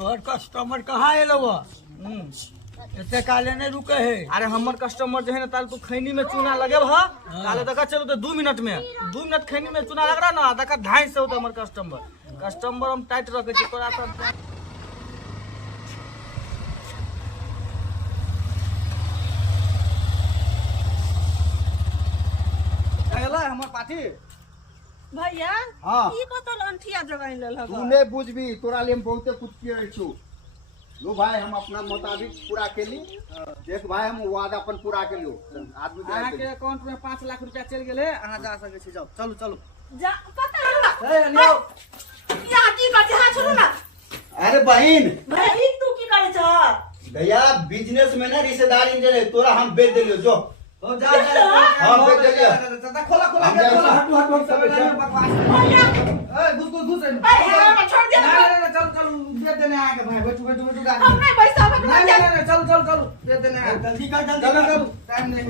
और कस्टमर कहाँ है लोग ऐसे काले नहीं रुके है। अरे हमर कस्टमर जो है ना ताल तू खैनी में चूना लगे भा ताले देखा चलो तो 2 मिनट में 2 मिनट खैनी में चूना लग रहा ना देखा 250 होता हमर कस्टमर हम टाइट रखे छी तोरा सब कहला हमर पार्टी भैया हाँ। ई बोतल अंठिया जगह लेल हबा। तू नहीं बुझबी तोरा लिए हम बहुते कुछ किए छु। लो भाई हम अपना मुताबिक पूरा केली। देख भाई हम वादा अपन पूरा केलियो। आदमी अहाँ के अकाउंट में 5 लाख रुपया चल गेले अहाँ जा सके छी जाओ चलो चलो जा पता हमरा ए लियो या की बात है छोड़ो ना। अरे बहन भाई तू की करे छ? भैया बिजनेस में ना रिश्तेदारी इंजन तोरा हम बेच दिलियो जो तो जा जा हाँ, बेच दिलियो। खोला खोला हम जा खोला हट हट सब सब बकवास भैया ए घुस भाई हमरा छोड़ दे। नहीं चल चल दे देने आके भाई बैठो हम नहीं पैसा नहीं चल दे देने जल्दी कर चलो टाइम नहीं